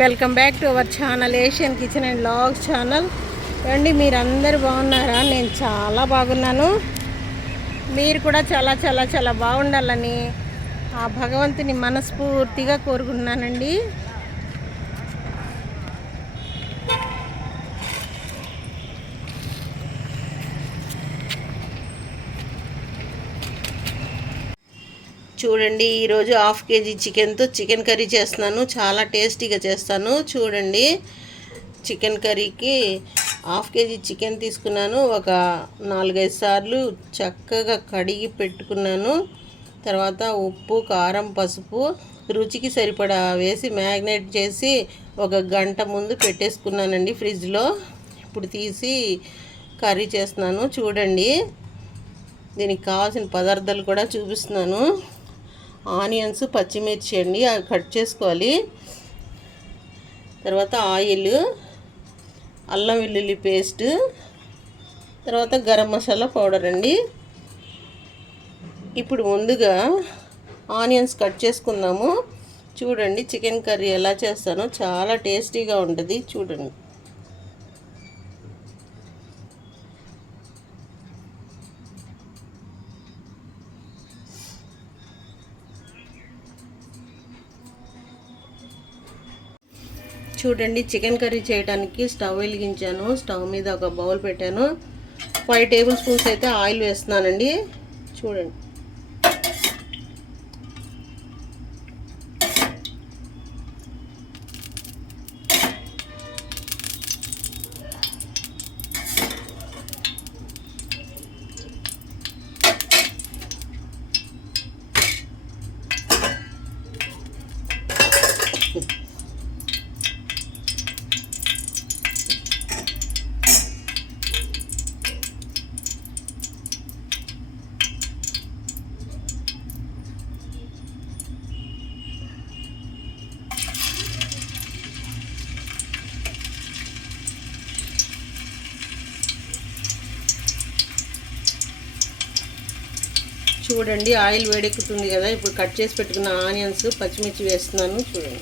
Welcome back to our channel Asian kitchen and vlogs channel. అండి మీరందరూ బాగున్నారా? నేను చాలా బాగున్నాను. మీరు కూడా చాలా చాలా చాలా బాగుండాలని ఆ భగవంతుని మనస్ఫూర్తిగా కోరుకుంటున్నానండి. చూడండి, ఈరోజు 1/2 kg చికెన్తో చికెన్ కర్రీ చేస్తున్నాను. చాలా టేస్టీగా చేస్తాను. చూడండి, చికెన్ కర్రీకి 1/2 kg చికెన్ తీసుకున్నాను. ఒక 4-5 సార్లు చక్కగా కడిగి పెట్టుకున్నాను. తర్వాత ఉప్పు, కారం, పసుపు రుచికి సరిపడా వేసి మ్యాగ్నేట్ చేసి 1 గంట ముందు పెట్టేసుకున్నానండి ఫ్రిడ్జ్లో. ఇప్పుడు తీసి కర్రీ చేస్తున్నాను. చూడండి, దీనికి కావాల్సిన పదార్థాలు కూడా చూపిస్తున్నాను. ఆనియన్స్, పచ్చిమిర్చి అండి, అవి కట్ చేసుకోవాలి. తర్వాత ఆయిల్, అల్లం వెల్లుల్లి పేస్ట్, తర్వాత గరం మసాలా పౌడర్ అండి. ఇప్పుడు ముందుగా ఆనియన్స్ కట్ చేసుకుందాము. చూడండి, చికెన్ కర్రీ ఎలా చేస్తానో చాలా టేస్టీగా ఉంటుంది. చూడండి, చికెన్ కర్రీ చేయడానికి స్టవ్ వెలిగించాను. స్టవ్ మీద ఒక బౌల్ పెట్టాను. 5 టేబుల్ స్పూన్స్ అయితే ఆయిల్ వేస్తున్నానండి. చూడండి, ఆయిల్ వేడెక్కుతుంది కదా. ఇప్పుడు కట్ చేసి పెట్టుకున్న ఆనియన్స్, పచ్చిమిర్చి వేస్తున్నాను. చూడండి,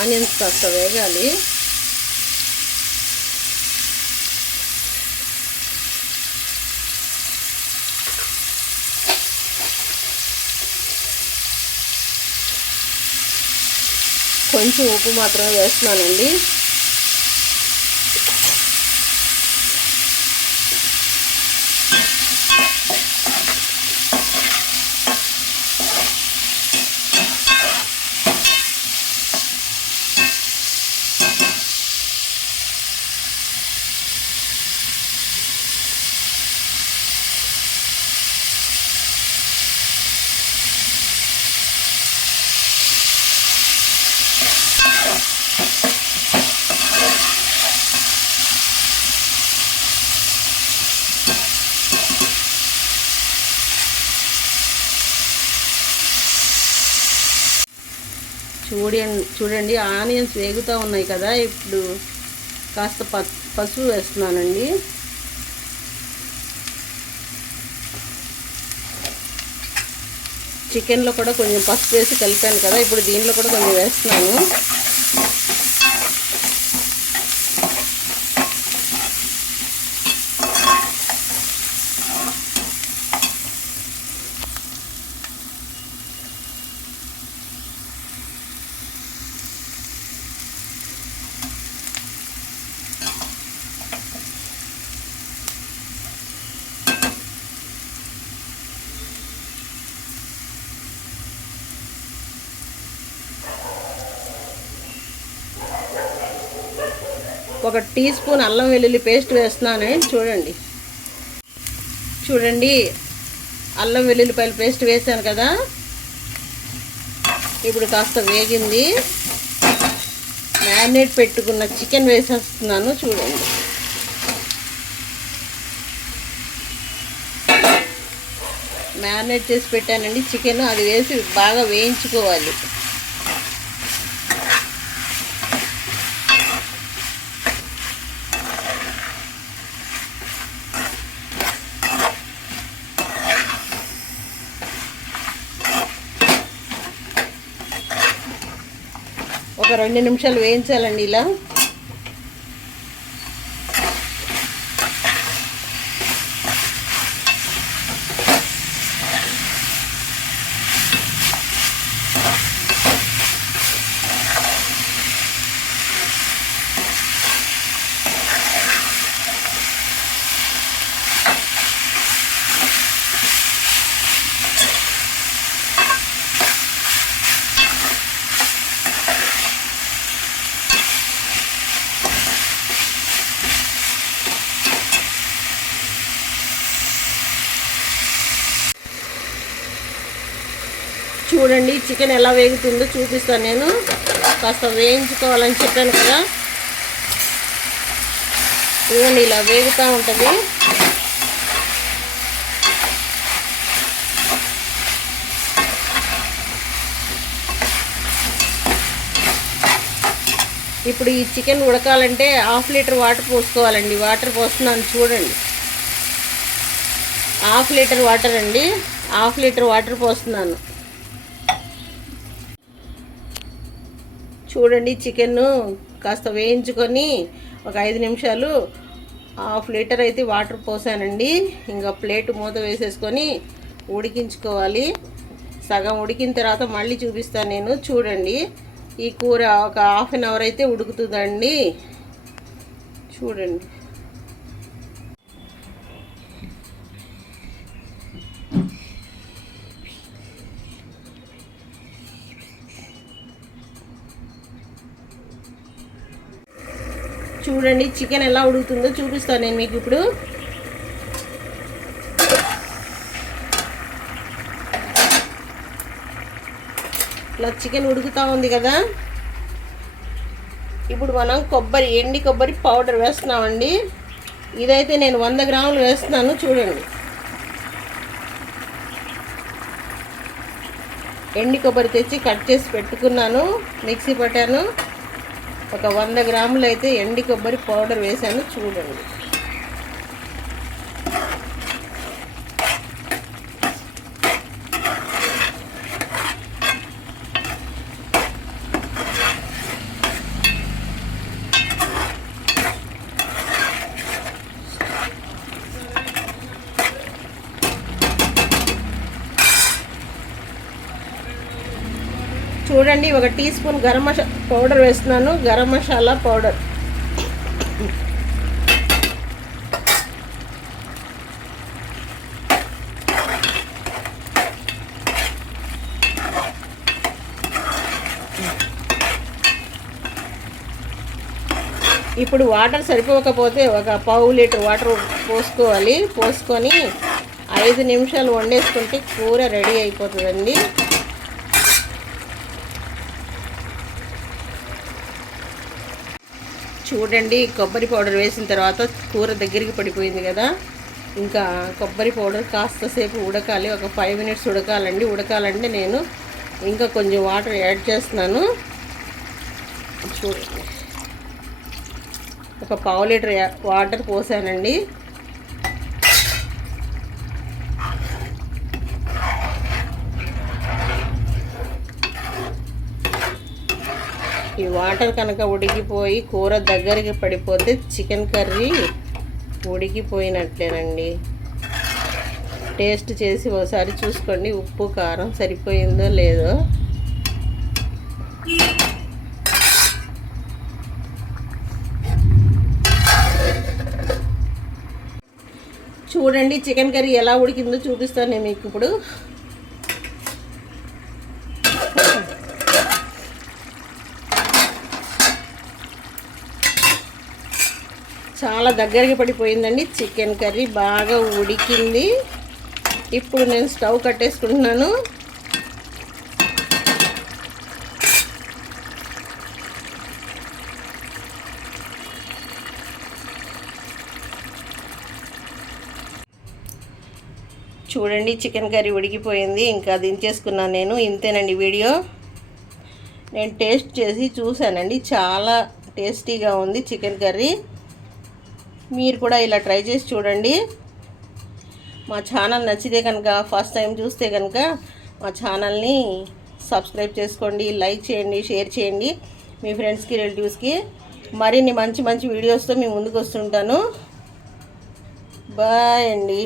ఆనియన్స్ కాస్త వేగాలి. కొంచెం ఉప్పు మాత్రమే వేస్తున్నానండి. చూడండి, ఆనియన్స్ వేగుతూ ఉన్నాయి కదా. ఇప్పుడు కాస్త పసుపు వేస్తున్నానండి. చికెన్లో కూడా కొంచెం పసుపు వేసి కలిపాను కదా. ఇప్పుడు దీనిలో కూడా కొంచెం వేస్తున్నాను. ఒక టీ స్పూన్ అల్లం వెల్లుల్లి పేస్ట్ వేస్తున్నాను. చూడండి, అల్లం వెల్లుల్లిపాయల పేస్ట్ వేసాను కదా. ఇప్పుడు కాస్త వేగింది. మ్యారినేట్ పెట్టుకున్న చికెన్ వేసేస్తున్నాను. చూడండి, మ్యారినేట్ చేసి పెట్టానండి చికెన్. అది వేసి బాగా వేయించుకోవాలి. ఒక 2 నిమిషాలు వేయించాలండి ఇలా. చూడండి చికెన్ ఎలా వేగుతుందో చూపిస్తాను నేను. కాస్త వేయించుకోవాలని చెప్పాను కదా, చూడండి ఇలా వేగుతూ ఉంటుంది. ఇప్పుడు ఈ చికెన్ ఉడకాలంటే 1/2 లీటర్ వాటర్ పోసుకోవాలండి. వాటర్ పోస్తున్నాను చూడండి, 1/2 లీటర్ వాటర్ అండి, 1/2 లీటర్ వాటర్ పోస్తున్నాను. చూడండి చికెన్ను కాస్త వేయించుకొని ఒక 5 నిమిషాలు 1/2 లీటర్ అయితే వాటర్ పోసానండి. ఇంకా ప్లేట్ మూత వేసేసుకొని ఉడికించుకోవాలి. సగం ఉడికిన తర్వాత మళ్ళీ చూపిస్తాను నేను. చూడండి ఈ కూర ఒక 1/2 అవర్ అయితే ఉడుకుతుందండి. చూడండి చూడండి చికెన్ ఎలా ఉడుకుతుందో చూపిస్తాను నేను మీకు ఇప్పుడు. ఇలా చికెన్ ఉడుకుతూ ఉంది కదా, ఇప్పుడు మనం ఎండి కొబ్బరి పౌడర్ వేస్తున్నామండి. ఇదైతే నేను 100 గ్రాములు వేస్తున్నాను. చూడండి ఎండి కొబ్బరి తెచ్చి కట్ చేసి పెట్టుకున్నాను, మిక్సీ పట్టాను. ఒక 100 గ్రాములు అయితే ఎండి కొబ్బరి పౌడర్ వేసాను. చూడండి చూడండి 1 teaspoon garam masala powder వేస్తున్నాను. గరం మసాలా పౌడర్ ఇప్పుడు వాటర్ సరిపోకపోతే ఒక 1/2 లీటర్ వాటర్ పోసుకోవాలి. పోసుకొని 5 నిమిషాలు వండేసుకుంటే కూర రెడీ అయిపోతుందండి. చూడండి కొబ్బరి పౌడర్ వేసిన తర్వాత కూర దగ్గరికి పడిపోయింది కదా. ఇంకా కొబ్బరి పౌడర్ కాస్త సేపు ఉడకాలి, ఒక 5 మినిట్స్ ఉడకాలండి. ఉడకాలంటే నేను ఇంకా కొంచెం వాటర్ యాడ్ చేస్తున్నాను. చూడండి ఒక 1/2 లీటర్ వాటర్ పోసానండి. ఈ వాటర్ కనుక ఉడికిపోయి కూర దగ్గరికి పడిపోతే చికెన్ కర్రీ ఉడికిపోయినట్లేనండి. టేస్ట్ చేసి ఒకసారి చూసుకోండి, ఉప్పు కారం సరిపోయిందో లేదో. చూడండి చికెన్ కర్రీ ఎలా ఉడికిందో చూపిస్తాను నేను మీకు ఇప్పుడు. చాలా దగ్గరికి పడిపోయిందండి. చికెన్ కర్రీ బాగా ఉడికింది. ఇప్పుడు నేను స్టవ్ కట్టేసుకుంటున్నాను. చూడండి చికెన్ కర్రీ ఉడికిపోయింది. ఇంకా దించేసుకున్నాను నేను. ఇంతేనండి వీడియో. నేను టేస్ట్ చేసి చూశానండి, చాలా టేస్టీగా ఉంది చికెన్ కర్రీ. మీరు కూడా ఇలా ట్రై చేసి చూడండి. మా ఛానల్ నచ్చితే కనుక, ఫస్ట్ టైం చూస్తే కనుక మా ఛానల్ని సబ్స్క్రైబ్ చేసుకోండి, లైక్ చేయండి, షేర్ చేయండి. మీ ఫ్రెండ్స్కి రిలేటివ్స్కి. మరిన్ని మంచి మంచి వీడియోస్తో మీ ముందుకు వస్తుంటాను. బాయ్ అండి.